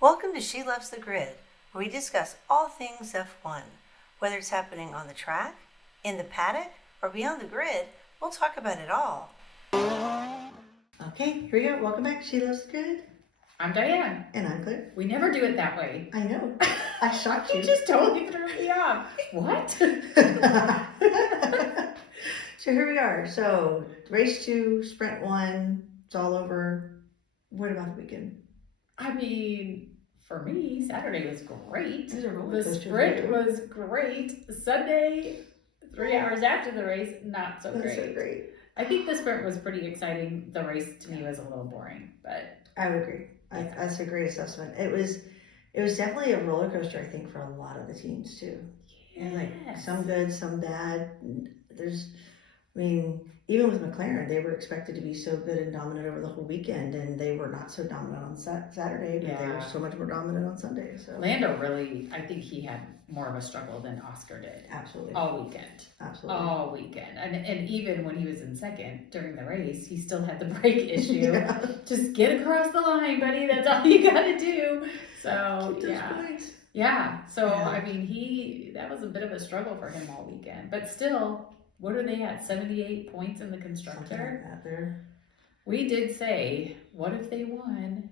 Welcome to She Loves the Grid, where we discuss all things F1. Whether it's happening on the track, in the paddock, or beyond the grid, we'll talk about it all. Okay, here we go. Welcome back to She Loves the Grid. I'm Diane. And I'm Claire. We never do it that way. I know. I shocked you. You just totally threw me off. What? So here we are. So race 2, sprint 1, it's all over. What about the weekend? I mean, for me, Saturday was great. The sprint was great. Sunday, 3 hours after the race, not so great. So great. I think the sprint was pretty exciting. The race to me was a little boring, but I would agree. That's a great assessment. It was definitely a roller coaster, I think, for a lot of the teams too. Yes. And like some good, some bad. Even with McLaren, they were expected to be so good and dominant over the whole weekend, and they were not so dominant on Saturday, but they were so much more dominant on Sunday. So Lando really, I think he had more of a struggle than Oscar did. Absolutely. All weekend. Absolutely. All weekend. And even when he was in second during the race, he still had the brake issue. Yeah. Just get across the line, buddy. That's all you gotta do. So Keep those points. Yeah. So Yeah. I mean that was a bit of a struggle for him all weekend. But still, what are they at? 78 points in the constructor? Something like that there. We did say, what if they won?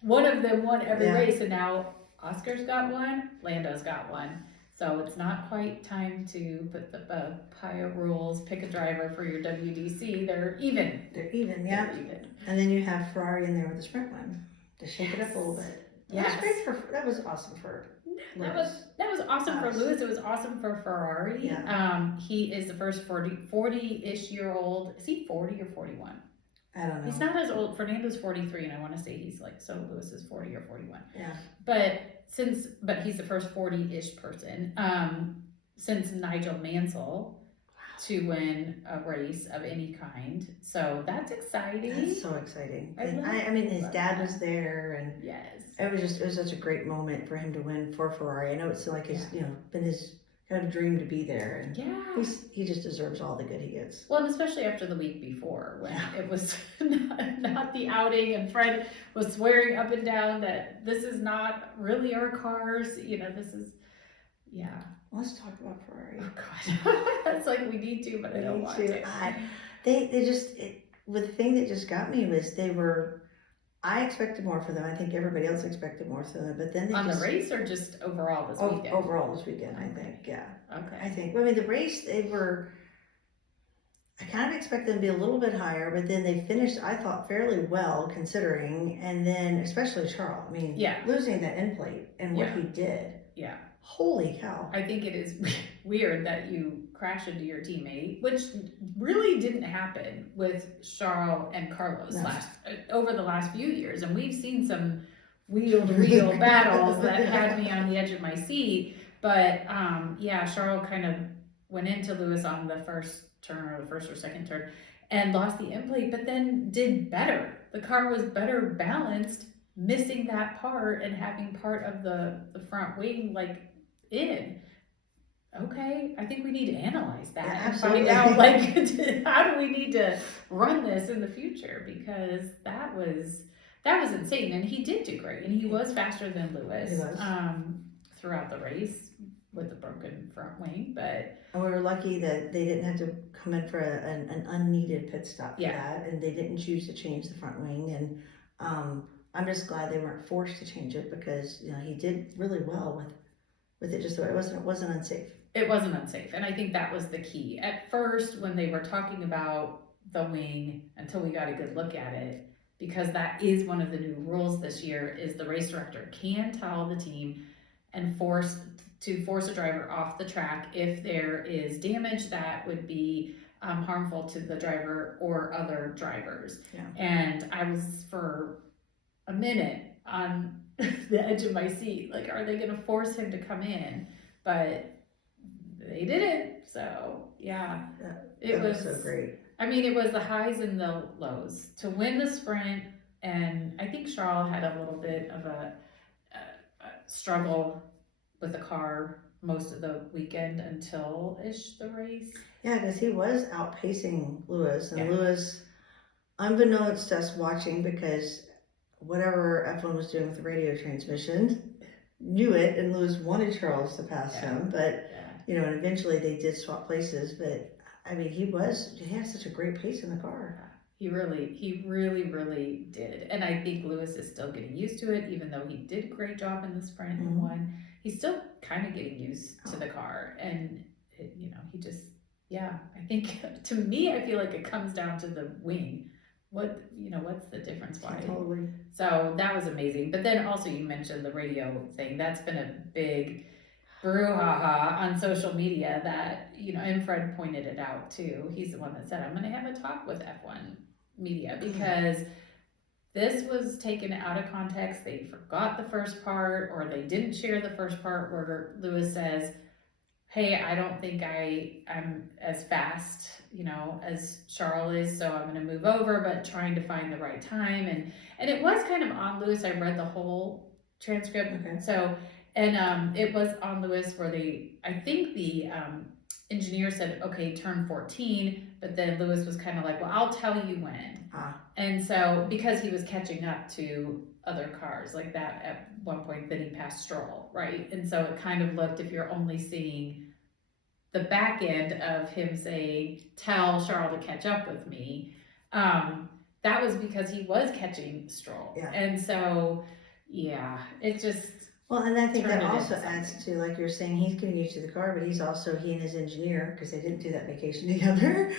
One of them won every race, and now Oscar's got one, Lando's got one. So it's not quite time to put the pile of rules, pick a driver for your WDC. They're even. They're even, yeah. They're even. And then you have Ferrari in there with the sprint one to shake it up a little bit. Yes. That was awesome for Lewis. That was awesome for Lewis. It was awesome for Ferrari. Yeah. He is the first 40-ish year old. Is he 40 or 41? I don't know. He's not as old. Fernando's 43, and I want to say he's like, so Lewis is 40 or 41. Yeah. But he's the first 40-ish person since Nigel Mansell to win a race of any kind. So that's exciting. That's so exciting. His dad was there, and yes, it was such a great moment for him to win for Ferrari. I know it's like been his kind of dream to be there, and he just deserves all the good he gets. Well, and especially after the week before when it was not the outing, and Fred was swearing up and down that this is not really our cars. This is Let's talk about Ferrari. Oh God, that's like we need to, but I don't want to. The thing that just got me was I expected more for them. I think everybody else expected more for them, but then they the race or just overall this weekend? Overall this weekend, I think, yeah. Okay. I think. The race I kind of expected them to be a little bit higher, but then they finished, I thought, fairly well considering, and then especially Charles. Losing that end plate and what he did. Yeah. Holy cow. I think it is weird that you crash into your teammate, which really didn't happen with Charles and Carlos over the last few years. And we've seen some wheel-to-wheel battles that had me on the edge of my seat. But Charles kind of went into Lewis on the first turn or the first or second turn and lost the end plate, but then did better. The car was better balanced, missing that part and having part of the front wing in. Okay, I think we need to analyze that and find out how do we need to run this in the future, because that was insane. And he did do great, and he was faster than Lewis throughout the race with the broken front wing. And we were lucky that they didn't have to come in for an unneeded pit stop for that, and they didn't choose to change the front wing. And I'm just glad they weren't forced to change it, because he did really well with it. Just so it wasn't unsafe. It wasn't unsafe, and I think that was the key. At first, when they were talking about the wing, until we got a good look at it, because that is one of the new rules this year, is the race director can tell the team and force a driver off the track if there is damage that would be harmful to the driver or other drivers. Yeah. And I was for a minute on the edge of my seat, are they going to force him to come in? But they didn't. So it was so great. It was the highs and the lows to win the sprint, and I think Charles had a little bit of a struggle with the car most of the weekend until the race. Yeah, because he was outpacing Lewis, and Lewis, unbeknownst to us watching, because whatever F1 was doing with the radio transmission, knew it, and Lewis wanted Charles to pass him, but and eventually they did swap places. But I mean, he has such a great pace in the car. He really did. And I think Lewis is still getting used to it, even though he did a great job in the sprint and won. He's still kind of getting used to the car. And, he just, I think, to me, I feel like it comes down to the wing. What's the difference? Why? Totally. So that was amazing. But then also you mentioned the radio thing. That's been a big brouhaha on social media that, and Fred pointed it out too. He's the one that said, I'm going to have a talk with F1 media because this was taken out of context. They forgot the first part, or they didn't share the first part where Lewis says, hey, I don't think I'm as fast, as Charles is, so I'm going to move over, but trying to find the right time. And it was kind of on Lewis. I read the whole transcript. Okay. So, and it was on Lewis where I think the engineer said, okay, turn 14, but then Lewis was kind of like, well, I'll tell you when. And so, because he was catching up to other cars like that at one point, then he passed Stroll, right? And so it kind of looked, if you're only seeing the back end of him saying, tell Charles to catch up with me, that was because he was catching Stroll. Yeah. And so, it just... Well, and I think that also adds to, like you're saying, he's getting used to the car, but he and his engineer, because they didn't do that vacation together,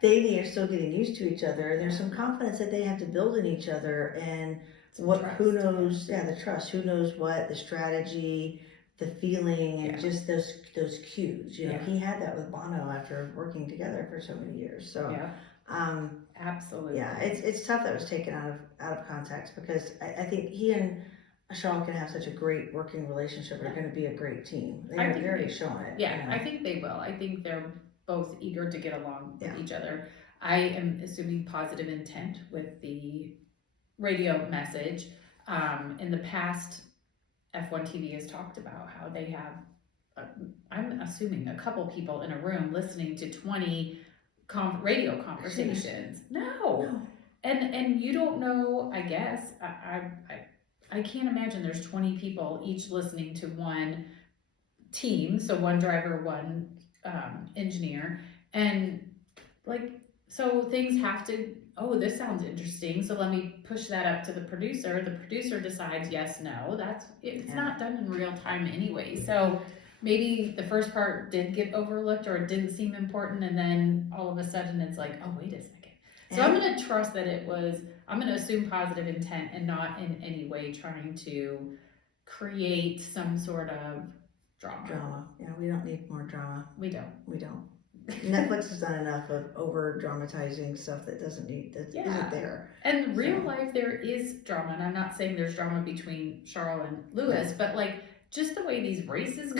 they are still getting used to each other. There's some confidence that they have to build in each other, and who knows, the trust, who knows what, the strategy, the feeling, and just those cues. He had that with Bono after working together for so many years. So, absolutely. Yeah, it's tough that was taken out of context, because I think he and Charles can have such a great working relationship. They're going to be a great team. They're already showing it. Yeah, I think they will. I think they're both eager to get along with each other. I am assuming positive intent with the radio message. In the past, F1 TV has talked about how they have, I'm assuming, a couple people in a room listening to 20 radio conversations. No. And you don't know, I guess, I can't imagine there's 20 people each listening to one team, so one driver, one engineer, and so things have to, this sounds interesting, so let me push that up to the producer. The producer decides yes, no. It's not done in real time anyway, so maybe the first part did get overlooked or it didn't seem important, and then all of a sudden it's like, oh, wait a second. So I'm going to trust that I'm going to assume positive intent and not in any way trying to create some sort of drama. Yeah, we don't need more drama. We don't. Netflix has done enough of over dramatizing stuff that isn't there. And real life, there is drama, and I'm not saying there's drama between Charles and Lewis, but just the way these races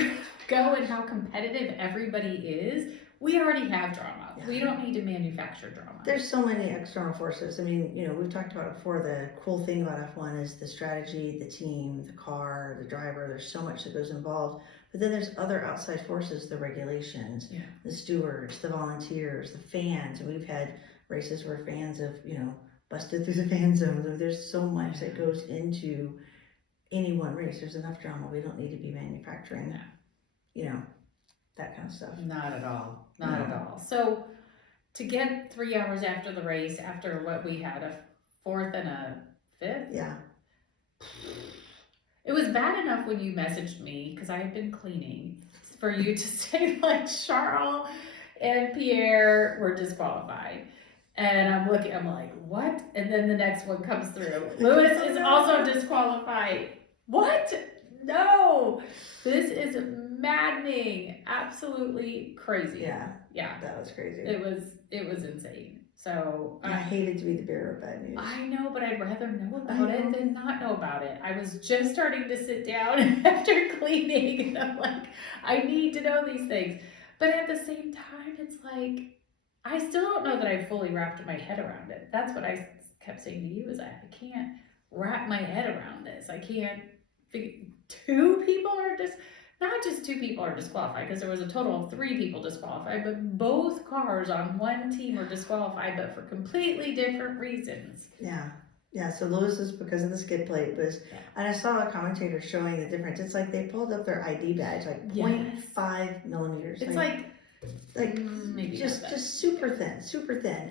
go and how competitive everybody is, we already have drama. Yeah. We don't need to manufacture drama. There's so many external forces. I mean, we've talked about it before. The cool thing about F1 is the strategy, the team, the car, the driver. There's so much that goes involved. But then there's other outside forces, the regulations, the stewards, the volunteers, the fans. And we've had races where fans have, busted through the fan zone. There's so much that goes into any one race. There's enough drama. We don't need to be manufacturing, that kind of stuff. Not at all. Not at all. So to get 3 hours after the race, after what we had, a fourth and a fifth? Yeah. It was bad enough when you messaged me, because I had been cleaning, for you to say Charles and Pierre were disqualified. And I'm like, what? And then the next one comes through. Lewis is also disqualified. What? No. This is maddening. Absolutely crazy. Yeah. That was crazy. It was insane. So I hated to be the bearer of bad news. I know, but I'd rather know about it than not know about it. I was just starting to sit down after cleaning, and I'm like, I need to know these things. But at the same time, it's like, I still don't know that I fully wrapped my head around it. That's what I kept saying to you, is I can't wrap my head around this. I can't figure, not just two people are disqualified, because there was a total of 3 people disqualified, but both cars on one team were disqualified, but for completely different reasons. Yeah. Yeah, so Lewis is because of the skid plate was, and I saw a commentator showing the difference. It's like they pulled up their ID badge, like 0.5 millimeters. It's like maybe just super thin.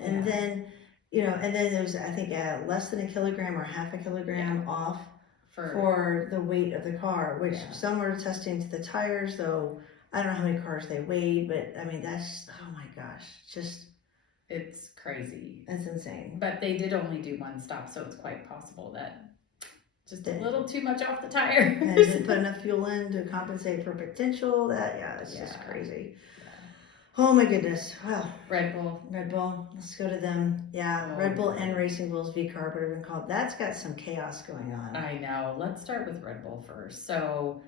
And Yeah. then, and then there's, I think, less than a kilogram or half a kilogram off for the weight of the car, which some were testing to the tires, though I don't know how many cars they weighed, but I mean, that's, oh my gosh, just. It's crazy. It's insane. But they did only do one stop, so it's quite possible that just a little too much off the tire. And didn't put enough fuel in to compensate for potential. It's just crazy. Yeah. Oh my goodness. Wow. Red Bull. Let's go to them. Yeah, Red Bull and Racing Bull's V-Carb, whatever it's called. That's got some chaos going on. I know. Let's start with Red Bull first. So,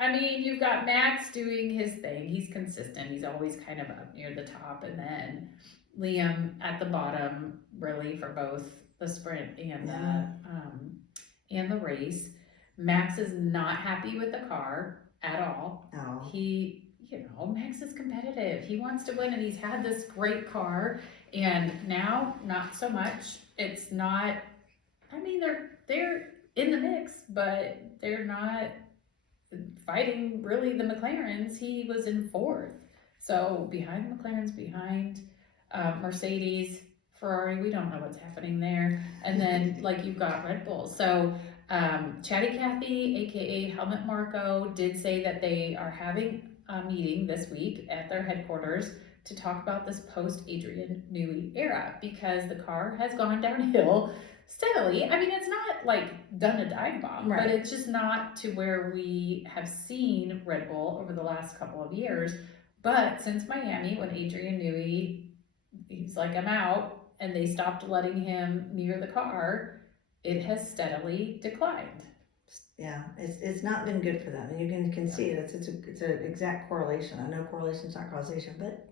I mean, you've got Max doing his thing. He's consistent. He's always kind of up near the top. And then Liam at the bottom, really, for both the sprint and the race. Max is not happy with the car at all. No. Max is competitive. He wants to win, and he's had this great car. And now, not so much. It's not, I mean, they're in the mix, but they're not fighting really the McLarens. He was in fourth, so behind the McLarens, behind Mercedes, Ferrari. We don't know what's happening there. And then you've got Red Bull. So Chatty Cathy, aka Helmut Marko, did say that they are having a meeting this week at their headquarters to talk about this post Adrian Newey era, because the car has gone downhill steadily. I mean, it's not done a dive bomb, but it's just not to where we have seen Red Bull over the last couple of years. But since Miami, when Adrian Newey, he's like, I'm out, and they stopped letting him near the car, it has steadily declined. Yeah, it's not been good for them, and you can see it. It's an exact correlation. I know correlation's not causation, but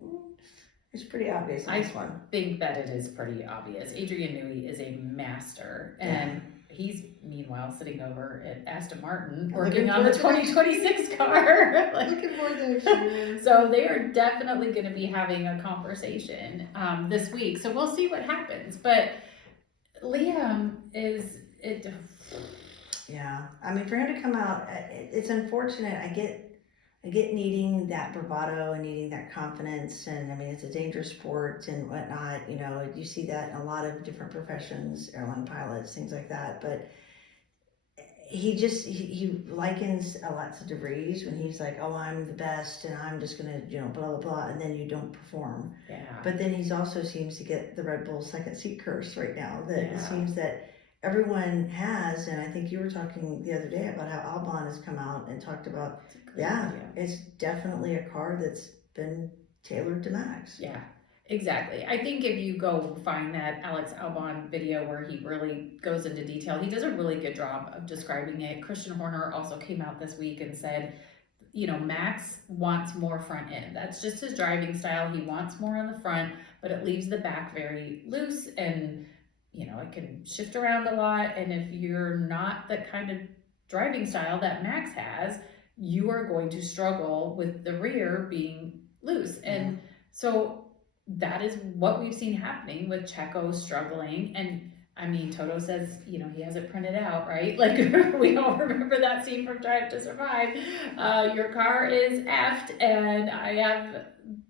it's pretty obvious in this one. I think that it is pretty obvious. Adrian Newey is a master, and he's meanwhile sitting over at Aston Martin working on the 2026 car. Looking forward to next year. So they are definitely going to be having a conversation this week. So we'll see what happens. But Liam is it. Yeah, I mean, for him to come out, it's unfortunate. I get needing that bravado and needing that confidence, and I mean, it's a dangerous sport and whatnot. You see that in a lot of different professions, airline pilots, things like that. But he likens a lot to DeVries when he's like, oh, I'm the best and I'm just gonna, blah blah blah, and then you don't perform. Yeah. But then he also seems to get the Red Bull second seat curse right now. That it seems that everyone has, and I think you were talking the other day about how Albon has come out and talked about, it's definitely a car that's been tailored to Max. Yeah, exactly. I think if you go find that Alex Albon video where he really goes into detail, he does a really good job of describing it. Christian Horner also came out this week and said, Max wants more front end. That's just his driving style. He wants more on the front, but it leaves the back very loose, and it can shift around a lot. And if you're not the kind of driving style that Max has, you are going to struggle with the rear being loose. And so that is what we've seen happening with Checo struggling. And I mean, Toto says, he has it printed out, right? We all remember that scene from Drive to Survive. Your car is effed, and I have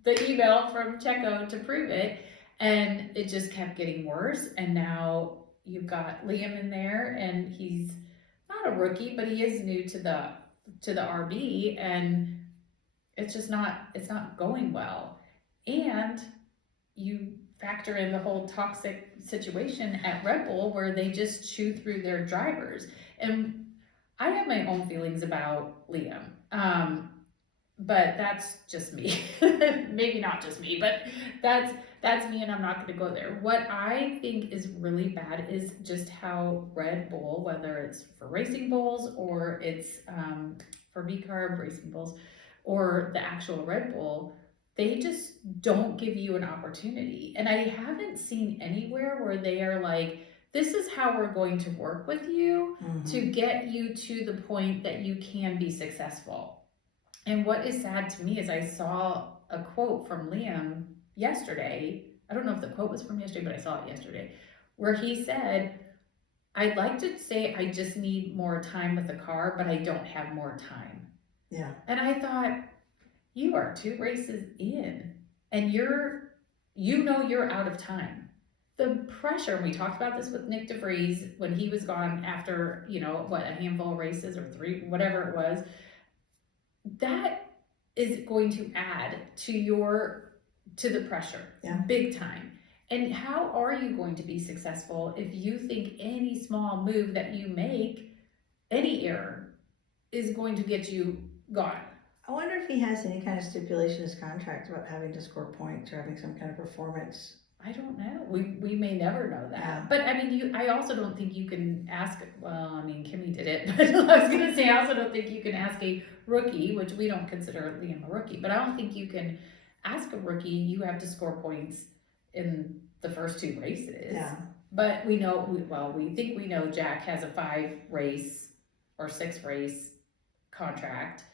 the email from Checo to prove it. And it just kept getting worse. And now you've got Liam in there, and he's not a rookie, but he is new to the RB, and it's not going well. And you factor in the whole toxic situation at Red Bull where they just chew through their drivers. And I have my own feelings about Liam. But that's just me. Maybe not just me, but that's me, and I'm not going to go there. What I think is really bad is just how Red Bull, whether it's for Racing Bulls or it's for V-Carb Racing Bulls or the actual Red Bull, they just don't give you an opportunity. And I haven't seen anywhere where they are like, this is how we're going to work with you to get you to the point that you can be successful. And what is sad to me is I saw a quote from Liam yesterday. I don't know if the quote was from yesterday, but I saw it yesterday, where he said, I'd like to say I just need more time with the car, but I don't have more time. Yeah. And I thought, you are 2 races in, and you're out of time. The pressure, we talked about this with Nick DeVries when he was gone after, a handful of races or 3, whatever it was, that is going to add to the pressure, big time. And how are you going to be successful if you think any small move that you make, any error, is going to get you gone? I wonder if he has any kind of stipulation in his contract about having to score points or having some kind of performance. I don't know. We may never know that. Yeah. But I mean, I also don't think you can ask. Well, I mean, Kimmy did it, but I was gonna say I also don't think you can ask a rookie, which we don't consider Liam a rookie, but I don't think you can ask a rookie. You have to score points in the first 2 races. Yeah. But we think we know Jack has a 5 race or 6 race contract.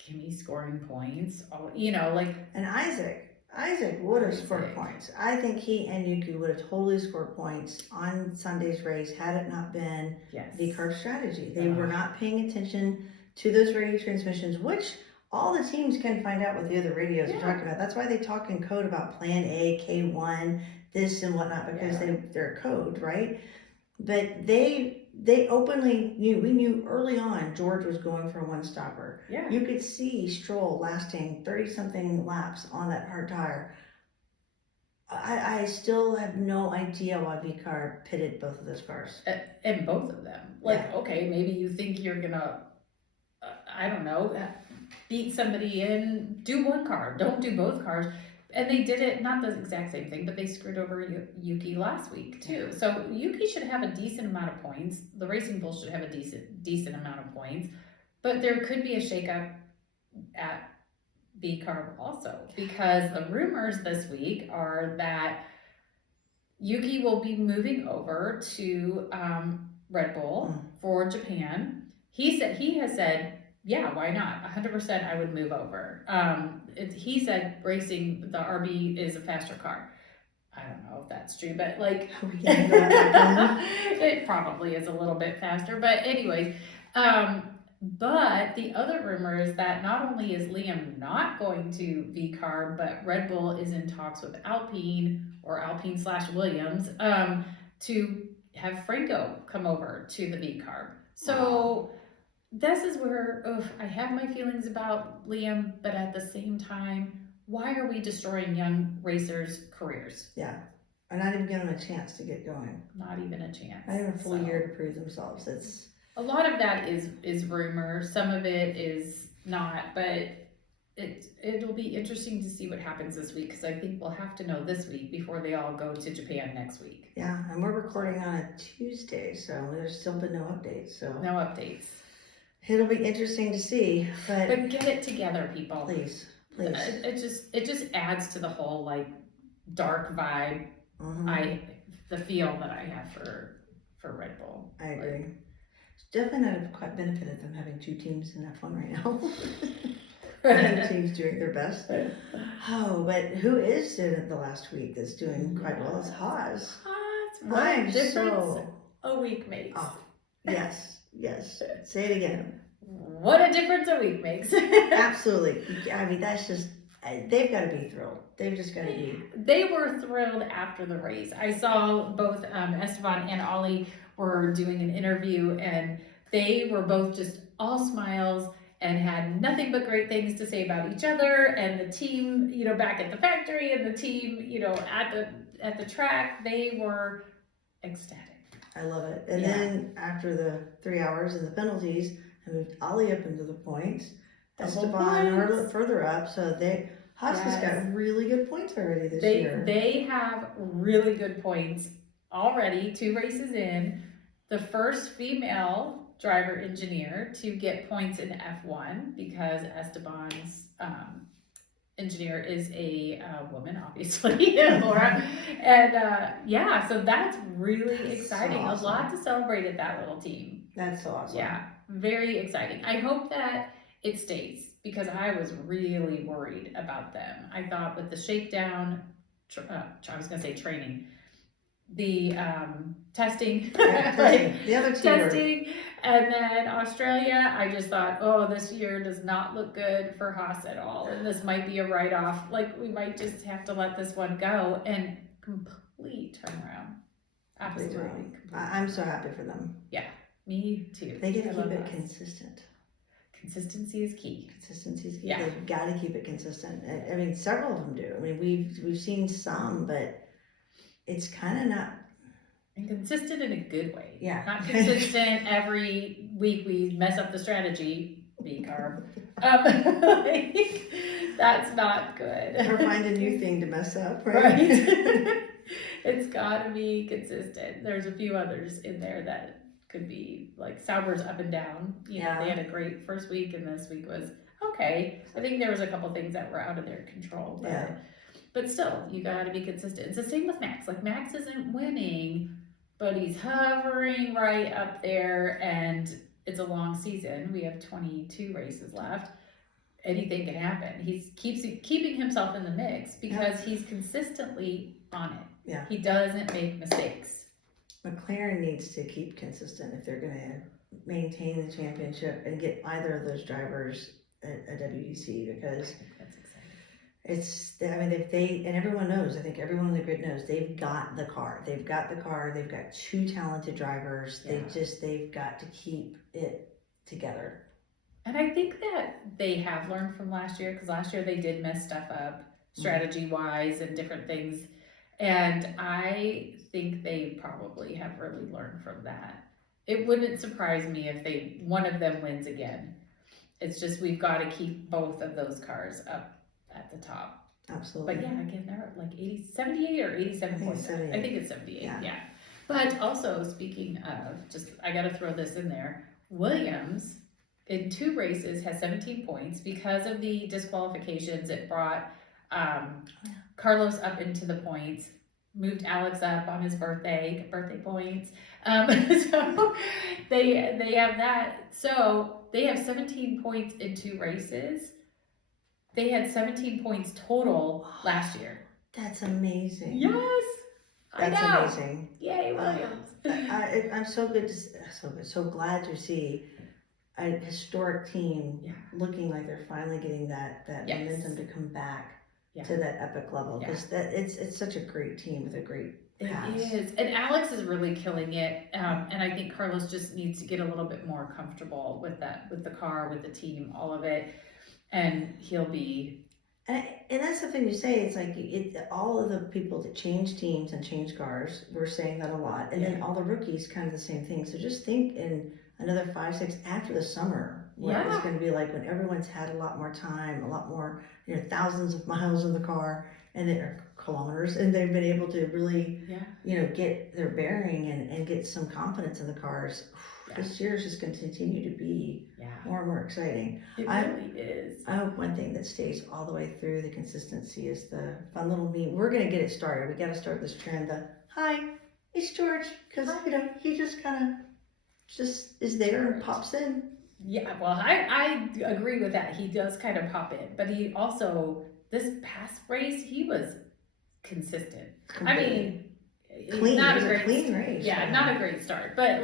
Kimmy scoring points, And Isaac would have scored points. I think he and Yuki would have totally scored points on Sunday's race had it not been the carb strategy. They were not paying attention to those radio transmissions, which all the teams can find out what the other radios are talking about. That's why they talk in code about Plan A, K1, this and whatnot, because they're code, right? But they openly knew. We knew early on George was going for a 1-stopper. Yeah. You could see Stroll lasting 30-something laps on that hard tire. I still have no idea why VCAR pitted both of those cars. And both of them. Okay, maybe you think you're gonna, I don't know, beat somebody in, do one car, don't do both cars. And they did it, not the exact same thing, but they screwed over Yuki last week too. So Yuki should have a decent amount of points. The Racing Bulls should have a decent amount of points. But there could be a shakeup at VCARB also, because the rumors this week are that Yuki will be moving over to Red Bull for Japan. He has said, yeah, why not? 100% I would move over. He said racing the RB is a faster car. I don't know if that's true, but it probably is a little bit faster. But anyways, but the other rumor is that not only is Liam not going to VCARB, but Red Bull is in talks with Alpine or Alpine/Williams to have Franco come over to the VCARB. So this is where I have my feelings about Liam, but at the same time, why are we destroying young racers' careers? Yeah, and not even giving them a chance to get going. Not even a chance. Not even a full year to prove themselves. It's a lot of that is rumor. Some of it is not, but it'll be interesting to see what happens this week, because I think we'll have to know this week before they all go to Japan next week. Yeah, and we're recording on a Tuesday, so there's still been no updates. No updates. It'll be interesting to see, but get it together, people. Please. It just adds to the whole dark vibe. The feel that I have for Red Bull. I agree. It's definitely not quite benefited them having 2 teams in F1 right now. The team's doing their best. But who is in the last week that's doing quite well is Haas. What difference a week makes. Oh, yes. Say it again. What a difference a week makes. Absolutely. I mean, that's just, they've got to be thrilled. They've just got to be. They were thrilled after the race. I saw both Esteban and Ollie were doing an interview, and they were both just all smiles and had nothing but great things to say about each other and the team, back at the factory, and the team, at the track. They were ecstatic. I love it. And then after the 3 hours and the penalties, I moved Ollie up into the points. Esteban further up. So Haas has got really good points already this year. They have really good points already, 2 races in. The first female driver engineer to get points in F1, because Esteban's engineer is a woman, obviously, Laura. And so that's really exciting. So awesome. A lot to celebrate at that little team. That's so awesome. Yeah, very exciting. I hope that it stays, because I was really worried about them. I thought with the shakedown, I was going to say training, the testing, Yeah, testing. The other two were, testing, and then Australia, I just thought, oh, this year does not look good for Haas at all, and this might be a write-off. Like, we might just have to let this one go, and complete turnaround. Absolutely. Complete. I'm so happy for them. Yeah, me too. They get to keep it consistent. Consistency is key. Consistency is key. Yeah. They've got to keep it consistent. I mean, several of them do. I mean, we've seen some, but it's kind of not. And consistent in a good way. Yeah. Not consistent every week we mess up the strategy. B-carb. Like, that's not good. Or find a new thing to mess up, right? Right. It's got to be consistent. There's a few others in there that could be, like Sauber's up and down. You know, they had a great first week, and this week was okay. I think there was a couple things that were out of their control, but still, you got to be consistent. It's the same with Max. Like, Max isn't winning, but he's hovering right up there, and it's a long season. We have 22 races left. Anything can happen. He's keeping himself in the mix because he's consistently on it. Yeah. He doesn't make mistakes. McLaren needs to keep consistent if they're going to maintain the championship and get either of those drivers a WEC, because That's exciting. I mean, if they, and everyone knows, I think everyone on the grid knows, they've got the car. They've got two talented drivers. They've got to keep it together. And I think that they have learned from last year, because last year they did mess stuff up strategy-wise and different things. And I think they probably have really learned from that. It wouldn't surprise me if one of them wins again. It's just, we've got to keep both of those cars up at the top. Absolutely. But yeah, again, they're at like 78 or 87 points. I think it's 78, yeah. But also, speaking of, I got to throw this in there, Williams in 2 races has 17 points. Because of the disqualifications, it brought Carlos up into the points, moved Alex up on his birthday points. So they have that. So they have 17 points in 2 races. They had 17 points total last year. That's amazing. Yes, that's amazing. Yay, Williams! I'm so glad to see a historic team looking like they're finally getting that momentum to come back to that epic level, because it's such a great team with a great pass. It is, and Alex is really killing it, and I think Carlos just needs to get a little bit more comfortable with the car, with the team, all of it, and he'll be. And that's the thing you say. It's like all of the people that change teams and change cars, we're saying that a lot, and then all the rookies kind of the same thing. So just think in another 5-6 after the summer, what it's going to be like when everyone's had a lot more time, a lot more, thousands of miles in the car, and kilometers, and they've been able to really, get their bearing and get some confidence in the cars. This year is just going to continue to be more and more exciting. It really is. I hope one thing that stays all the way through the consistency is the fun little meme. We're going to get it started. We got to start this trend. Hi, it's George, because he just kind of is there and pops in. Yeah, well, I agree with that. He does kind of pop in, but he also, this past race, he was consistent. Completely. I mean, not a clean race. Yeah, not a great start, but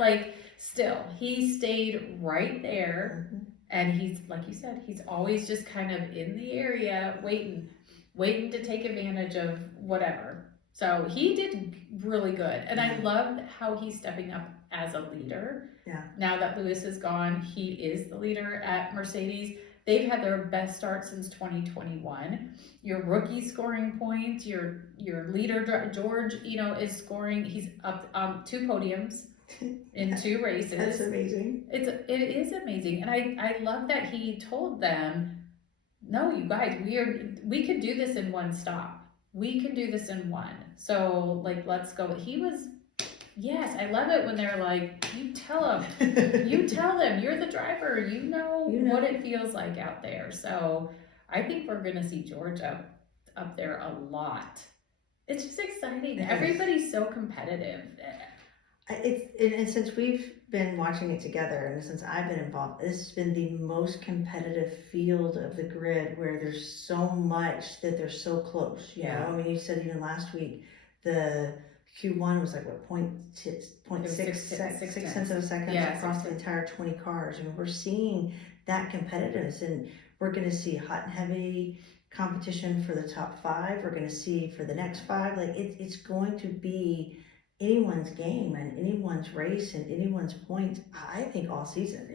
still, he stayed right there, and he's, like you said, he's always just kind of in the area, waiting to take advantage of whatever. So he did really good, and I love how he's stepping up as a leader. Yeah. Now that Lewis is gone, he is the leader at Mercedes. They've had their best start since 2021. Your rookie scoring points, your leader George, is scoring. He's up on 2 podiums in 2 races. That's amazing. It is amazing, and I love that he told them, no, you guys, we can do this in 1 stop. We can do this in 1. So let's go. He was. Yes, I love it when they're like, you tell them, you're the driver, you know what it feels like out there. So I think we're going to see George up there a lot. It's just exciting. Everybody's so competitive. And since we've been watching it together, and since I've been involved, this has been the most competitive field of the grid, where there's so much that they're so close. You know, I mean, you said even last week, the Q1 was like what, 0.6 cents of a second across the entire 20 cars. And we're seeing that competitiveness, and we're going to see hot and heavy competition for the top 5. We're going to see for the next 5. Like it's going to be anyone's game and anyone's race and anyone's points, I think, all season.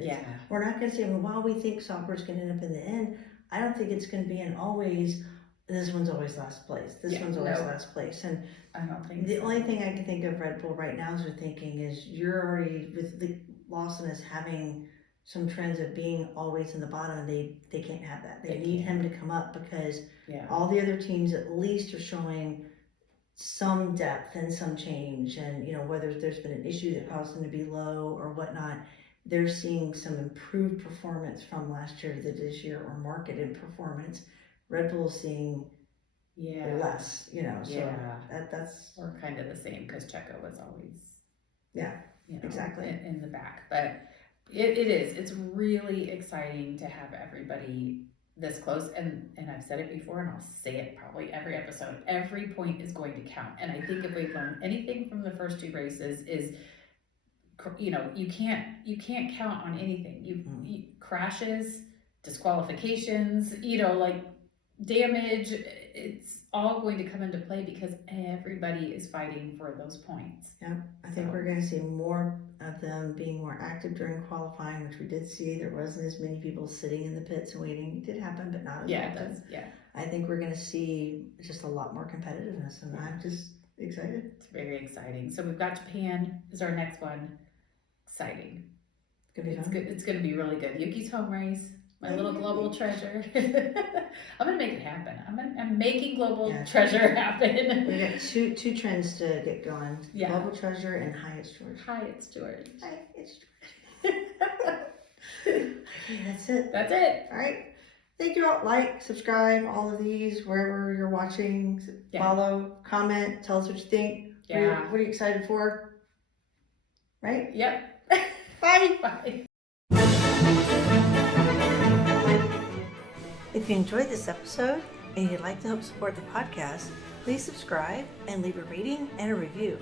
We're not going to say, well, while we think Sauber's going to end up in the end, I don't think it's going to be an always, this one's always last place. This one's always last place. And I don't think the only thing I can think of Red Bull right now is we're thinking is you're already, with the Lawson is having some trends of being always in the bottom, and they can't have that. They need him to come up, because all the other teams at least are showing some depth and some change, and whether there's been an issue that caused them to be low or whatnot, they're seeing some improved performance from last year to this year, or marketed performance. Red Bull's seeing less, so that's we're kind of the same, because Checo was always exactly in the back, but it's really exciting to have everybody this close, and I've said it before, and I'll say it probably every episode, every point is going to count. And I think if we've learned anything from the first 2 races is, you can't count on anything. You crashes, disqualifications, like damage, it's all going to come into play because everybody is fighting for those points. I think we're going to see more of them being more active during qualifying, which we did see. There wasn't as many people sitting in the pits and waiting. It did happen, but not as often. I think we're going to see just a lot more competitiveness, and I'm just excited. It's very exciting. So we've got Japan is our next one. Exciting. It's good. It's going to be really good. Yuki's home race. My little global treasure. I'm gonna make it happen. I'm making global treasure happen. We got two trends to get going. Global treasure and Hyatt Stewart. Hyatt Stewart. That's it. That's it. All right. Thank you all. Like, subscribe, all of these wherever you're watching. Follow, comment, tell us what you think. What are you excited for? Right? Yep. Bye. Bye. If you enjoyed this episode and you'd like to help support the podcast, please subscribe and leave a rating and a review.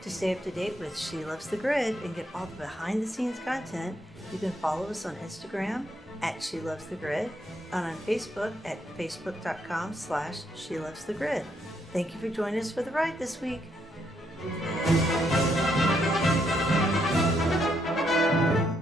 To stay up to date with She Loves the Grid and get all the behind the scenes content, you can follow us on Instagram at She Loves the Grid and on Facebook at facebook.com/She Loves the Grid. Thank you for joining us for the ride this week.